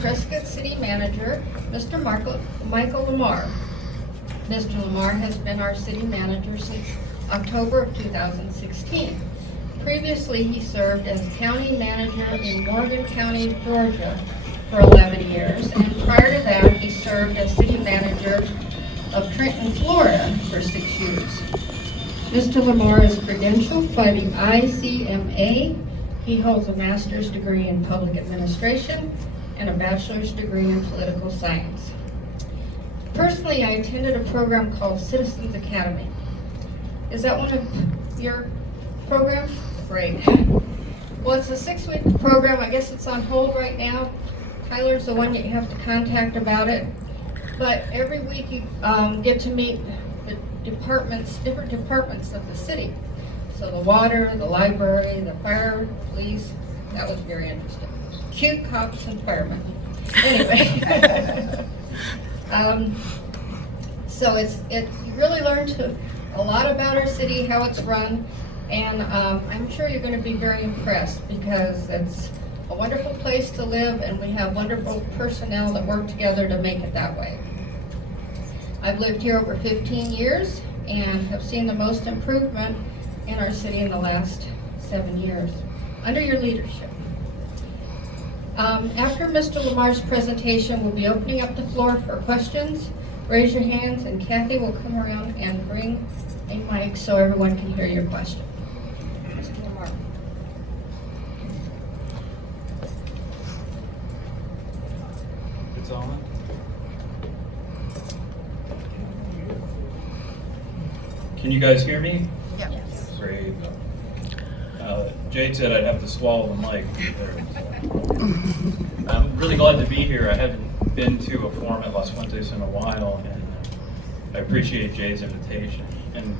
Prescott City Manager, Mr. Michael Lamar. Mr. Lamar has been our city manager since October of 2016. Previously, he served as county manager in Morgan County, Georgia for 11 years, and prior to that, he served as city manager of Trenton, Florida for 6 years. Mr. Lamar is credentialed by the ICMA. He holds a master's degree in public administration and a bachelor's degree in political science. Personally, I attended a program called Citizens Academy. Is that one of your programs? Great. Well, it's a 6-week program. I guess it's on hold right now. Tyler's the one you have to contact about it. But every week you get to meet the departments, different departments of the city. So the water, the library, the fire, police. That was very interesting. Cute cops and firemen. Anyway. So you really learn a lot about our city, how it's run, and I'm sure you're going to be very impressed because it's a wonderful place to live and we have wonderful personnel that work together to make it that way. I've lived here over 15 years and have seen the most improvement in our city in the last 7 years under your leadership. After Mr. Lamar's presentation, we'll be opening up the floor for questions. Raise your hands and Kathy will come around and bring a mic so everyone can hear your question. Mr. Lamar. It's on. Can you guys hear me? Yes. Great. Jade said I'd have to swallow the mic. I'm really glad to be here. I haven't been to a forum at Las Fuentes in a while, and I appreciate Jade's invitation. And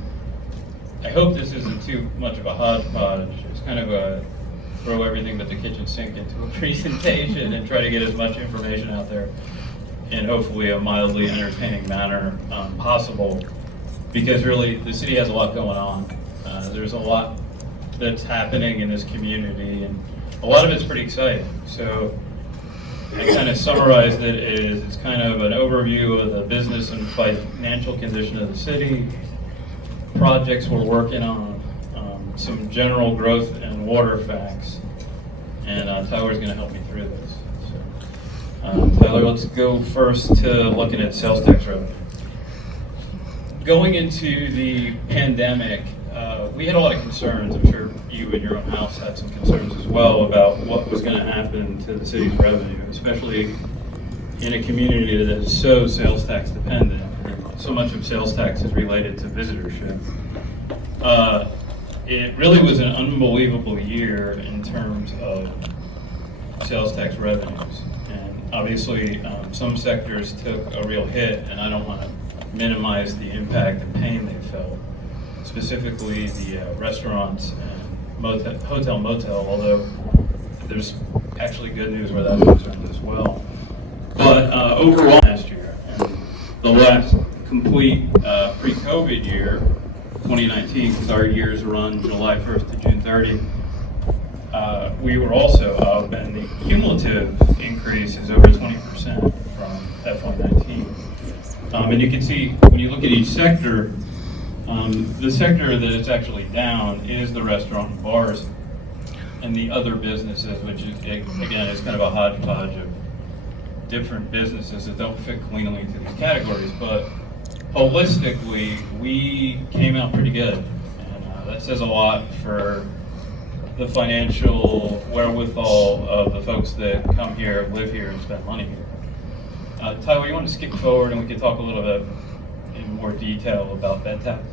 I hope this isn't too much of a hodgepodge. It's kind of a throw everything but the kitchen sink into a presentation and try to get as much information out there in hopefully a mildly entertaining manner possible. Because really, the city has a lot going on. There's a lot that's happening in this community, and a lot of it's pretty exciting. So I kind of summarized it as it's kind of an overview of the business and financial condition of the city, projects we're working on, some general growth and water facts, and Tyler's going to help me through this. So, Tyler, let's go first to looking at sales tax revenue. Going into the pandemic, we had a lot of concerns. I'm sure you in your own house had some concerns as well about what was going to happen to the city's revenue, especially in a community that is so sales tax dependent. So much of sales tax is related to visitorship. It really was an unbelievable year in terms of sales tax revenues. And obviously, some sectors took a real hit, and I don't want to minimize the impact and pain they felt. Specifically the restaurants and hotel motel, although there's actually good news where that's concerned as well. But overall last year, and the last complete pre-COVID year, 2019, because our years run July 1st to June 30, we were also up, and the cumulative increase is over 20% from FY19. And you can see when you look at each sector, the sector that it's actually down is the restaurant and bars and the other businesses, which is, again, is kind of a hodgepodge of different businesses that don't fit cleanly into these categories. But holistically, we came out pretty good. And that says a lot for the financial wherewithal of the folks that come here, live here, and spend money here. Tyler, you want to skip forward and we can talk a little bit in more detail about bed tax?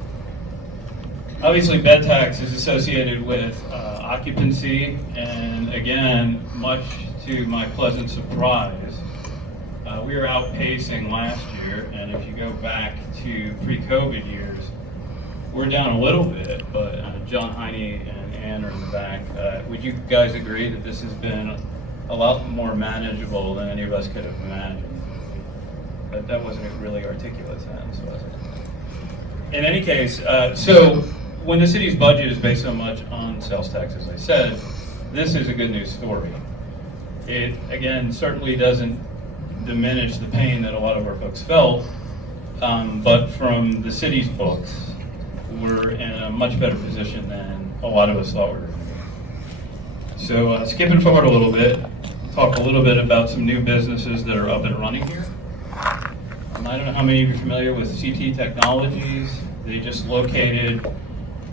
Obviously, bed tax is associated with occupancy, and again, much to my pleasant surprise, we are outpacing last year, and if you go back to pre-COVID years, we're down a little bit, but John Heine and Ann are in the back. Would you guys agree that this has been a lot more manageable than any of us could have imagined? But that wasn't a really articulate sentence, was it? In any case, so when the city's budget is based so much on sales tax, as I said, this is a good news story. It, again, certainly doesn't diminish the pain that a lot of our folks felt, but from the city's books, we're in a much better position than a lot of us thought we were going to be. So skipping forward a little bit, talk a little bit about some new businesses that are up and running here. I don't know how many of you are familiar with CT Technologies. They just located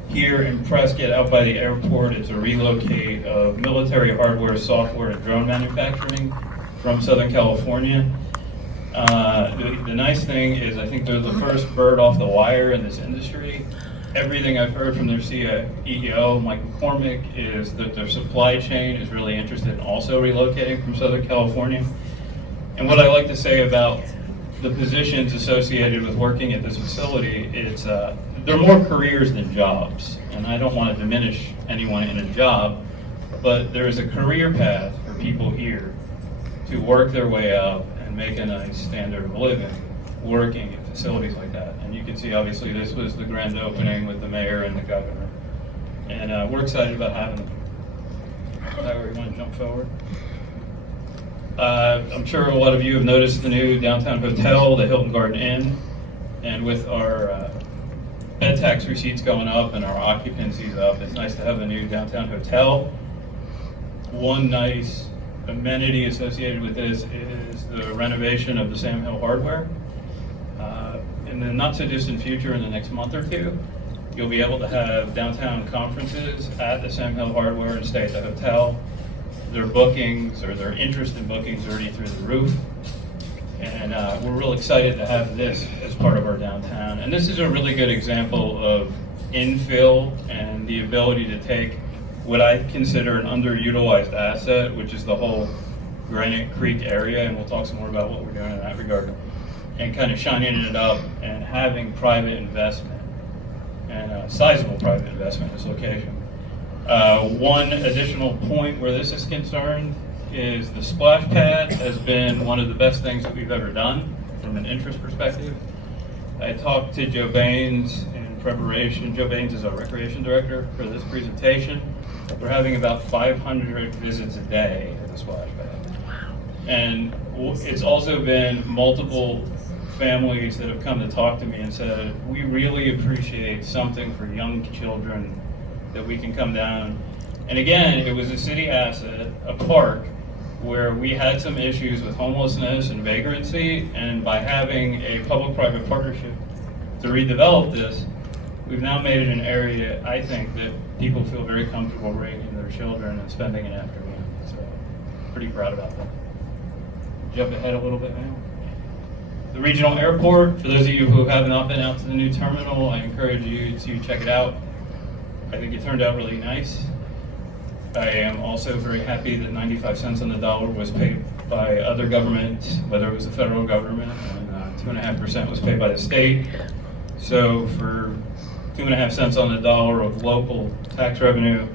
here in Prescott out by the airport. It's a relocate of military hardware, software, and drone manufacturing from Southern California. The nice thing is I think they're the first bird off the wire in this industry. Everything I've heard from their CEO, Mike McCormick, is that their supply chain is really interested in also relocating from Southern California. And what I like to say about the positions associated with working at this facility, it's there are more careers than jobs. And I don't want to diminish anyone in a job, but there is a career path for people here to work their way up and make a nice standard of living working in facilities like that. And you can see, obviously, this was the grand opening with the mayor and the governor. And we're excited about having them. Tyler, you want to jump forward? I'm sure a lot of you have noticed the new downtown hotel, the Hilton Garden Inn. And with our bed tax receipts going up and our occupancies up, it's nice to have the new downtown hotel. One nice amenity associated with this is the renovation of the Sam Hill Hardware. In the not so distant future, in the next month or two, you'll be able to have downtown conferences at the Sam Hill Hardware and stay at the hotel. Their bookings or their interest in bookings are already through the roof. And we're real excited to have this as part of our downtown. And this is a really good example of infill and the ability to take what I consider an underutilized asset, which is the whole Granite Creek area, and we'll talk some more about what we're doing in that regard, and kind of shining it up and having private investment and sizable private investment in this location. One additional point where this is concerned is the splash pad has been one of the best things that we've ever done from an interest perspective. I talked to Joe Baines in preparation. Joe Baines is our recreation director for this presentation. We're having about 500 visits a day at the splash pad. Wow. And it's also been multiple families that have come to talk to me and said, we really appreciate something for young children that we can come down. And again, it was a city asset, a park, where we had some issues with homelessness and vagrancy, and by having a public-private partnership to redevelop this, we've now made it an area, I think, that people feel very comfortable bringing their children and spending an afternoon. So, pretty proud about that. Jump ahead a little bit now. The regional airport, for those of you who have not been out to the new terminal, I encourage you to check it out. I think it turned out really nice. I am also very happy that 95 cents on the dollar was paid by other governments, whether it was the federal government, and 2.5% was paid by the state. So for 2.5 cents on the dollar of local tax revenue,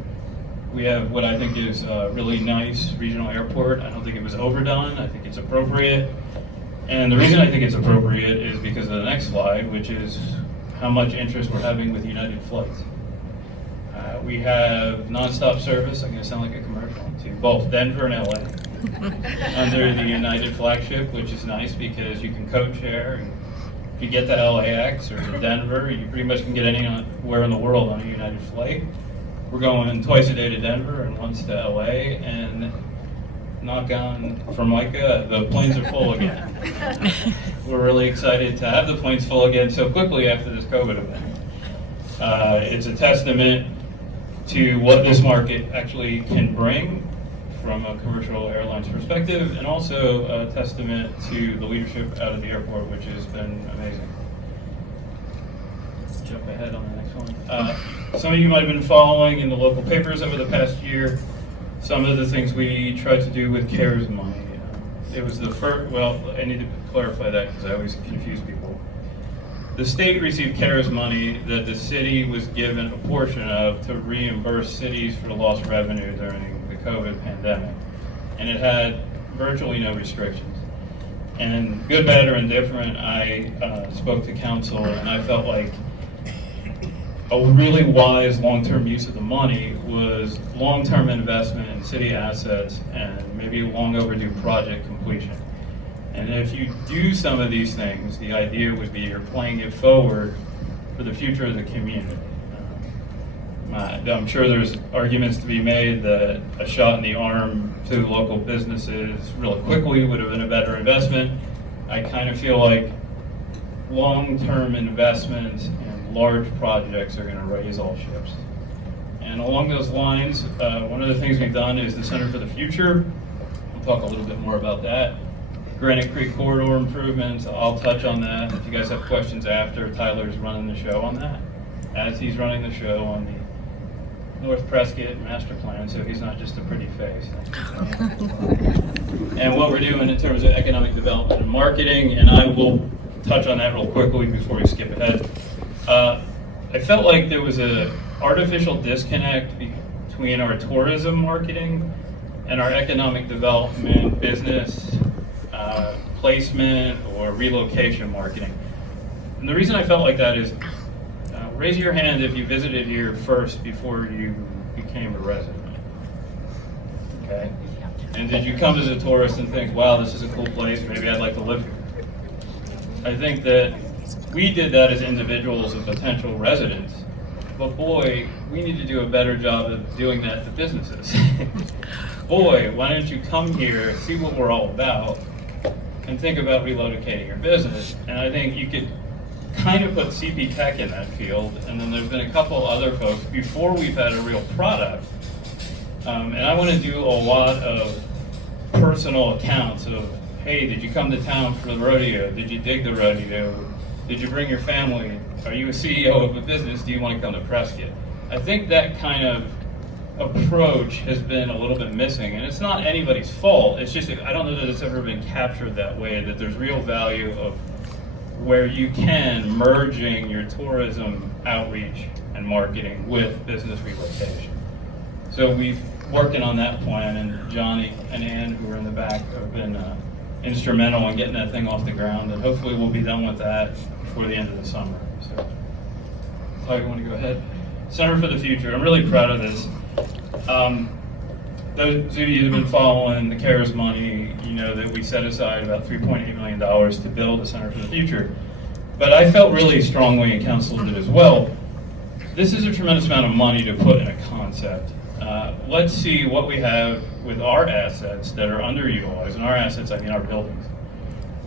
we have what I think is a really nice regional airport. I don't think it was overdone. I think it's appropriate. And the reason I think it's appropriate is because of the next slide, which is how much interest we're having with United flights. We have nonstop service, I'm going to sound like a commercial, to both Denver and LA under the United flagship, which is nice because you can code share. And if you get to LAX or to Denver, you pretty much can get anywhere in the world on a United flight. We're going twice a day to Denver and once to LA, and knock on Formica, the planes are full again. We're really excited to have the planes full again so quickly after this COVID event. It's a testament to what this market actually can bring from a commercial airlines perspective, and also a testament to the leadership out of the airport, which has been amazing. Let's jump ahead on the next one. Some of you might have been following in the local papers over the past year some of the things we tried to do with CARES money. It was the first, well, I need to clarify that because I always confuse people. The state received CARES money that the city was given a portion of to reimburse cities for lost revenue during the COVID pandemic. And it had virtually no restrictions. And good, bad, or indifferent, I spoke to council and I felt like a really wise long-term use of the money was long-term investment in city assets and maybe long overdue project completion. And if you do some of these things, the idea would be you're playing it forward for the future of the community. I'm sure there's arguments to be made that a shot in the arm to local businesses really quickly would have been a better investment. I kind of feel like long-term investments in large projects are going to raise all ships. And along those lines, one of the things we've done is the Center for the Future. We'll talk a little bit more about that. Granite Creek corridor improvements, I'll touch on that. If you guys have questions after, Tyler's running the show on that, as he's running the show on the North Prescott master plan, so he's not just a pretty face. And what we're doing in terms of economic development and marketing, and I will touch on that real quickly before we skip ahead. I felt like there was an artificial disconnect between our tourism marketing and our economic development business placement or relocation marketing. And the reason I felt like that is, raise your hand if you visited here first before you became a resident. Okay? And did you come as a tourist and think, wow, this is a cool place, maybe I'd like to live here? I think that we did that as individuals and potential residents, but boy, we need to do a better job of doing that to businesses. Boy, why don't you come here, see what we're all about, and think about relocating your business. And I think you could kind of put CP Tech in that field, and then there's been a couple other folks before we've had a real product. And I want to do a lot of personal accounts of, hey, did you come to town for the rodeo? Did you dig the rodeo? Did you bring your family? Are you a CEO of a business? Do you want to come to Prescott? I think that kind of approach has been a little bit missing, and it's not anybody's fault. It's just, I don't know that it's ever been captured that way, that there's real value of where you can merging your tourism outreach and marketing with business relocation. So we've working on that plan, and Johnny and Ann, who are in the back, have been instrumental in getting that thing off the ground, and hopefully we'll be done with that before the end of the summer. So, Claudia, you want to go ahead? Center for the Future. I'm really proud of this. Those of you who have been following the CARES money, you know that we set aside about $3.8 million to build a Center for the Future. But I felt really strongly, and council did as well, this is a tremendous amount of money to put in a concept. Let's see what we have with our assets that are underutilized, and our assets, I mean our buildings,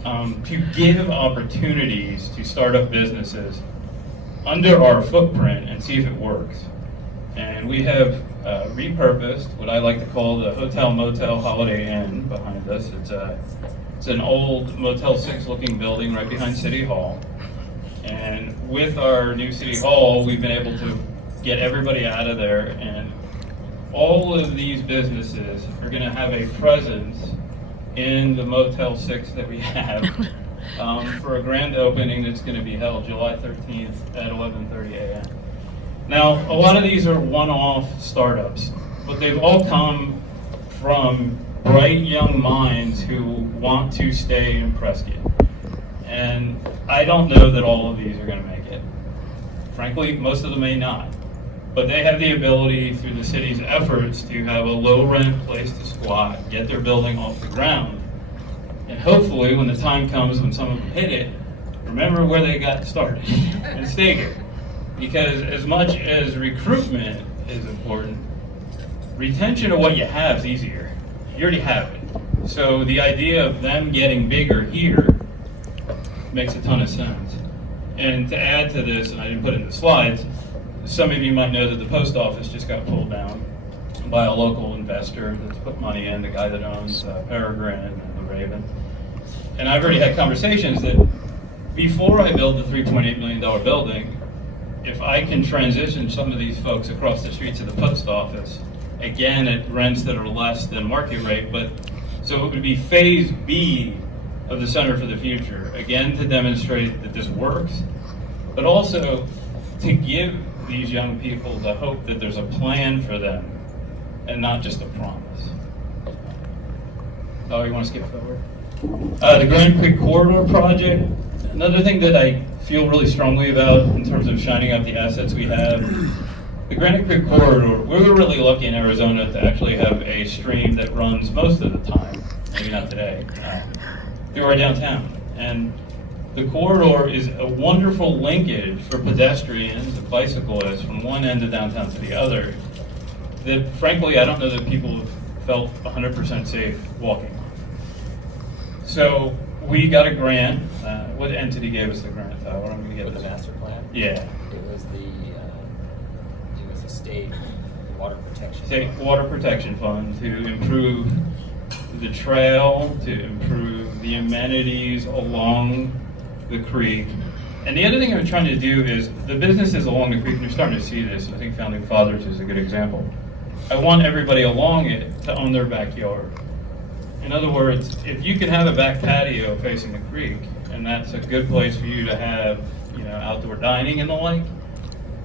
to give opportunities to start up businesses under our footprint and see if it works. And we have repurposed what I like to call the Hotel Motel Holiday Inn behind us. It's an old Motel 6 looking building right behind City Hall. And with our new City Hall, we've been able to get everybody out of there, and all of these businesses are going to have a presence in the Motel 6 that we have for a grand opening that's going to be held July 13th at 11:30 a.m. Now, a lot of these are one-off startups, but they've all come from bright young minds who want to stay in Prescott. And I don't know that all of these are going to make it. Frankly, most of them may not. But they have the ability, through the city's efforts, to have a low-rent place to squat, get their building off the ground, and hopefully, when the time comes when some of them hit it, remember where they got started and stay here. Because as much as recruitment is important, retention of what you have is easier. You already have it. So the idea of them getting bigger here makes a ton of sense. And to add to this, and I didn't put it in the slides, some of you might know that the post office just got pulled down by a local investor that's put money in, the guy that owns Peregrine and the Raven. And I've already had conversations that before I build the $3.8 million building, if I can transition some of these folks across the streets of the post office, again at rents that are less than market rate, but so it would be phase B of the Center for the Future, again to demonstrate that this works, but also to give these young people the hope that there's a plan for them and not just a promise. Oh, you want to skip forward? The Granite Creek Corridor project, another thing that I feel really strongly about in terms of shining up the assets we have. The Granite Creek corridor, we were really lucky in Arizona to actually have a stream that runs most of the time, maybe not today, through our downtown. And the corridor is a wonderful linkage for pedestrians and bicyclists from one end of downtown to the other that frankly I don't know that people have felt 100% safe walking on. So we got a grant. What entity gave us the grant? What am I going to get? For the master plan? Yeah. It was the state water protection. State Water Protection Fund to improve the trail, to improve the amenities along the creek. And the other thing I'm trying to do is the businesses along the creek, and you're starting to see this, and I think Founding Fathers is a good example. I want everybody along it to own their backyard. In other words, if you can have a back patio facing the creek, and that's a good place for you to have, outdoor dining and the like,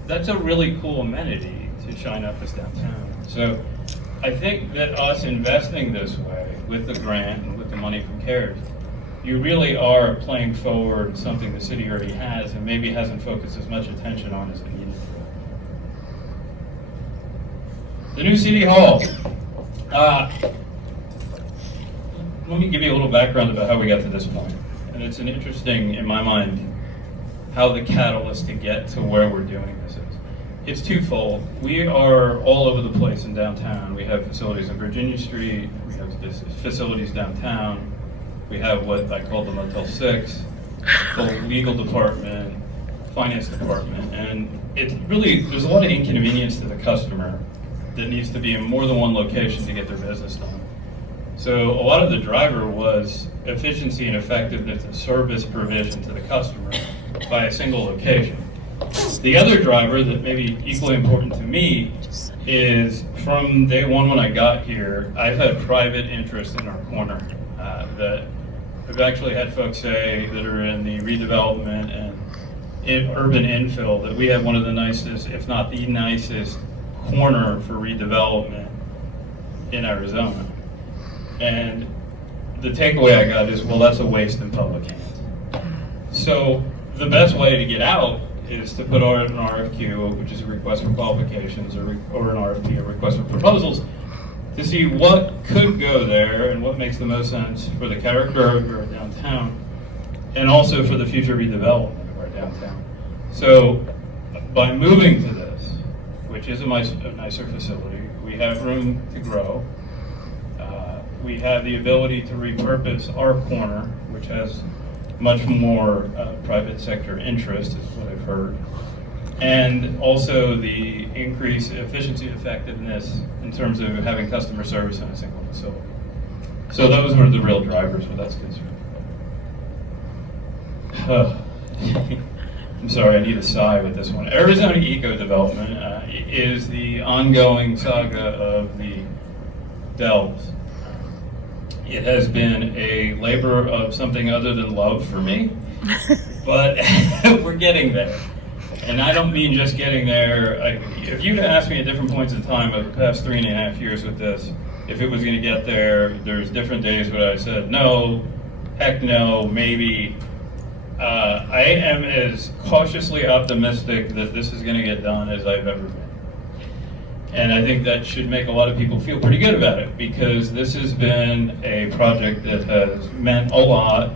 that's a really cool amenity to shine up this downtown. So I think that us investing this way with the grant and with the money from CARES, you really are playing forward something the city already has and maybe hasn't focused as much attention on as it needed to. The new city hall. Let me give you a little background about how we got to this point. And it's an interesting, in my mind, how the catalyst to get to where we're doing this is. It's twofold. We are all over the place in downtown. We have facilities on Virginia Street. We have facilities downtown. We have what I call the Motel 6, the legal department, finance department. And it's really, there's a lot of inconvenience to the customer that needs to be in more than one location to get their business done. So a lot of the driver was efficiency and effectiveness of service provision to the customer by a single location. The other driver that may be equally important to me is from day one when I got here, I've had private interest in our corner. That I've actually had folks say that are in the redevelopment and in urban infill that we have one of the nicest, if not the nicest, corner for redevelopment in Arizona. And the takeaway I got is, well, that's a waste in public hands. So the best way to get out is to put out an RFQ, which is a request for qualifications, or an RFP, a request for proposals, to see what could go there and what makes the most sense for the character of our downtown, and also for the future redevelopment of our downtown. So by moving to this, which is a nicer facility, we have room to grow. We have the ability to repurpose our corner, which has much more private sector interest, is what I've heard. And also the increased efficiency and effectiveness in terms of having customer service in a single facility. So those are the real drivers where that's concerned. I'm sorry, I need a sigh with this one. Arizona Eco Development is the ongoing saga of the Dells. It has been a labor of something other than love for me, but we're getting there. And I don't mean just getting there. If you'd asked me at different points in time over the past 3.5 years with this, if it was going to get there, there's different days where I said, no, heck no, maybe. I am as cautiously optimistic that this is going to get done as I've ever been. And I think that should make a lot of people feel pretty good about it, because this has been a project that has meant a lot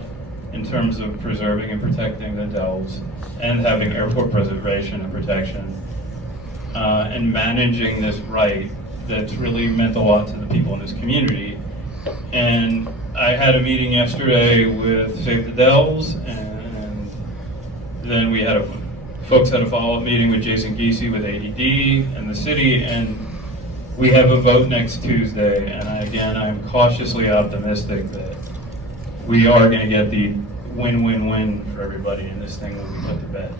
in terms of preserving and protecting the Dells and having airport preservation and protection and managing this right that's really meant a lot to the people in this community. And I had a meeting yesterday with Save the Dells, and then we had folks had a follow-up meeting with Jason Giese with ADD and the city, and we have a vote next Tuesday. And I'm cautiously optimistic that we are going to get the win-win-win for everybody, and this thing will be put to bed.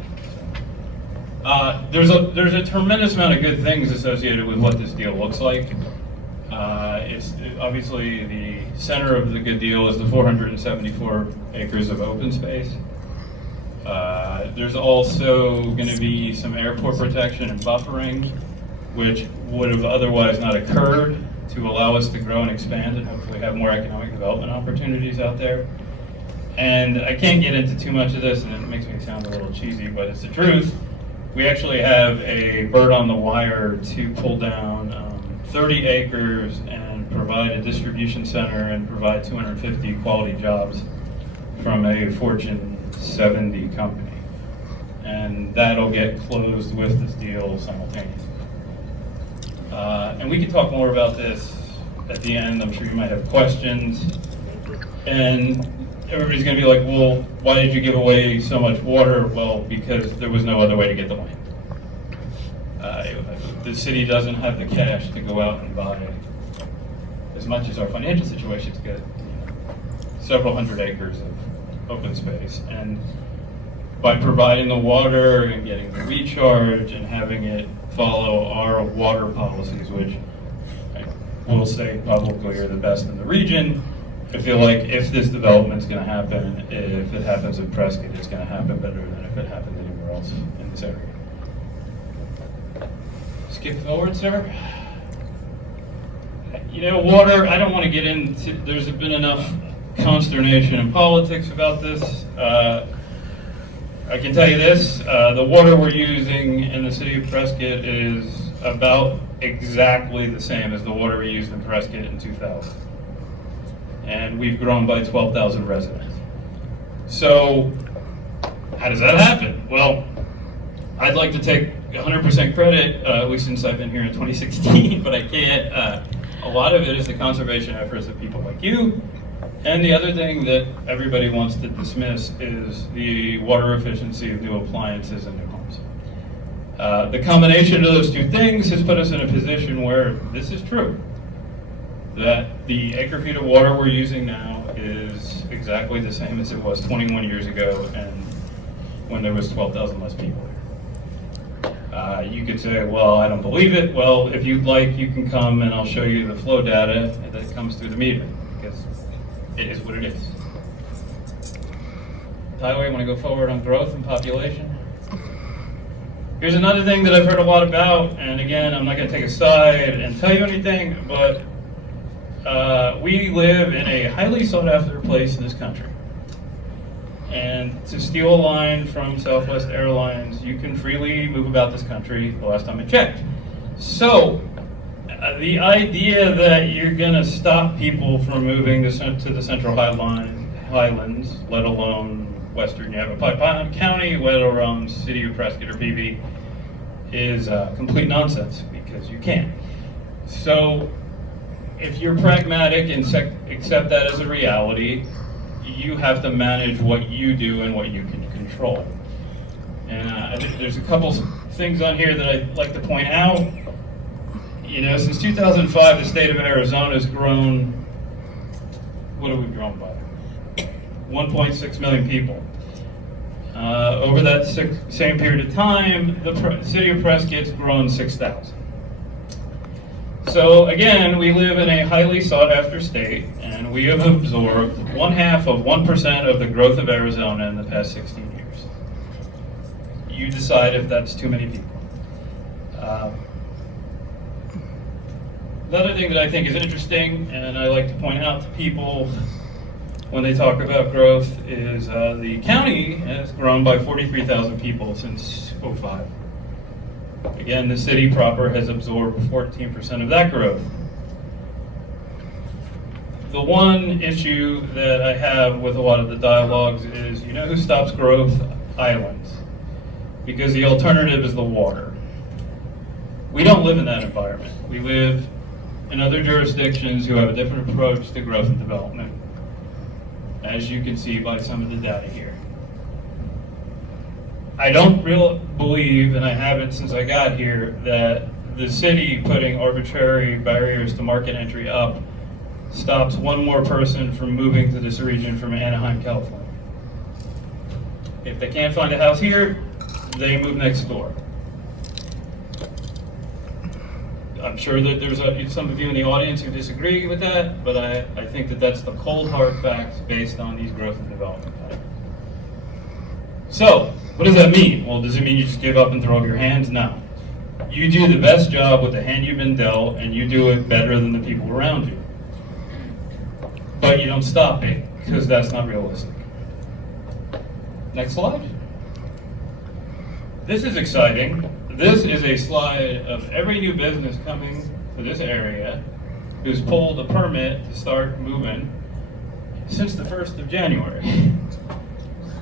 So, there's a tremendous amount of good things associated with what this deal looks like. Obviously the center of the good deal is the 474 acres of open space. There's also going to be some airport protection and buffering, which would have otherwise not occurred, to allow us to grow and expand and hopefully have more economic development opportunities out there. And I can't get into too much of this, and it makes me sound a little cheesy, but it's the truth. We actually have a bird on the wire to pull down 30 acres and provide a distribution center and provide 250 quality jobs from a Fortune 70 company. And that'll get closed with this deal simultaneously. And we can talk more about this at the end. I'm sure you might have questions. And everybody's going to be like, well, why did you give away so much water? Well, because there was no other way to get the land. The city doesn't have the cash to go out and buy as much as our financial situation's good. Several hundred acres of open space. And by providing the water and getting the recharge and having it follow our water policies, which I will say publicly are the best in the region, I feel like if this development's going to happen, if it happens in Prescott, it's going to happen better than if it happened anywhere else in this area. Skip forward, sir. You know, water, I don't want to get into, there's been enough consternation in politics about this. I can tell you this, the water we're using in the city of Prescott is about exactly the same as the water we used in Prescott in 2000. And we've grown by 12,000 residents. So, how does that happen? Well, I'd like to take 100% credit, at least since I've been here in 2016, but I can't. A lot of it is the conservation efforts of people like you. And the other thing that everybody wants to dismiss is the water efficiency of new appliances in new homes. The combination of those two things has put us in a position where this is true. That the acre feet of water we're using now is exactly the same as it was 21 years ago and when there was 12,000 less people here. You could say, well, I don't believe it. Well, if you'd like, you can come and I'll show you the flow data that comes through the meter, because it is what it is. Tyler, want to go forward on growth and population? Here's another thing that I've heard a lot about, and again, I'm not going to take a side and tell you anything, but we live in a highly sought after place in this country. And to steal a line from Southwest Airlines, you can freely move about this country the last time I checked. So, the idea that you're going to stop people from moving to the Central Highlands, let alone Western Yavapai County, let alone City of Prescott or PV, is complete nonsense, because you can't. So, if you're pragmatic and accept that as a reality, you have to manage what you do and what you can control. And I think there's a couple things on here that I'd like to point out. You know, since 2005, the state of Arizona has grown, what have we grown by? 1.6 million people. Over that same period of time, the city of Prescott's grown 6,000. So again, we live in a highly sought after state, and we have absorbed 0.5% of the growth of Arizona in the past 16 years. You decide if that's too many people. The other thing that I think is interesting, and I like to point out to people when they talk about growth, is the county has grown by 43,000 people since 2005. Again, the city proper has absorbed 14% of that growth. The one issue that I have with a lot of the dialogues is, you know who stops growth? Islands. Because the alternative is the water. We don't live in that environment. We live in other jurisdictions who have a different approach to growth and development, as you can see by some of the data here. I don't really believe, and I haven't since I got here, that the city putting arbitrary barriers to market entry up stops one more person from moving to this region from Anaheim, California. If they can't find a house here, they move next door. I'm sure that there's some of you in the audience who disagree with that, but I think that that's the cold hard facts based on these growth and development patterns. So, what does that mean? Well, does it mean you just give up and throw up your hands? No. You do the best job with the hand you've been dealt, and you do it better than the people around you. But you don't stop it, because that's not realistic. Next slide. This is exciting. This is a slide of every new business coming to this area who's pulled a permit to start moving since the 1st of January.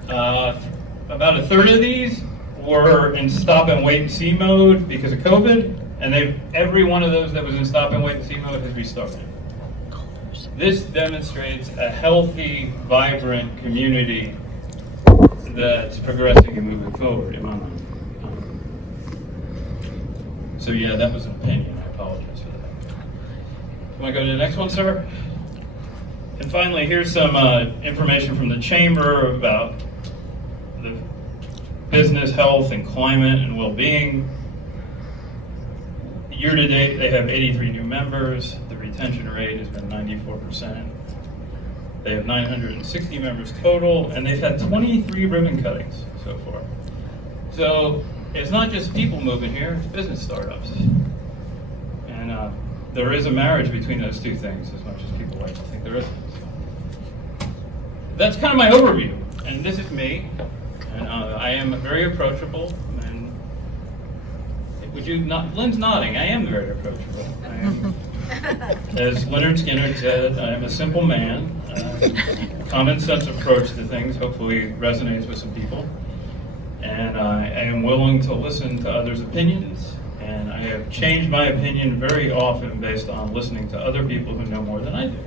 About a third of these were in stop and wait and see mode because of COVID, and every one of those that was in stop and wait and see mode has restarted. This demonstrates a healthy, vibrant community that's progressing and moving forward in my mind. So yeah, that was an opinion. I apologize for that. Want to go to the next one, sir? And finally, here's some information from the chamber about the business health and climate and well-being. Year to date, they have 83 new members. The retention rate has been 94%. They have 960 members total, and they've had 23 ribbon cuttings so far. So it's not just people moving here, it's business startups. And there is a marriage between those two things, as much as people like to think there isn't. That's kind of my overview, and this is me. And I am very approachable, and would you not, Lynn's nodding, I am very approachable. I am, as Leonard Skinner said, I am a simple man. Common sense approach to things hopefully resonates with some people. And I am willing to listen to others' opinions, and I have changed my opinion very often based on listening to other people who know more than I do.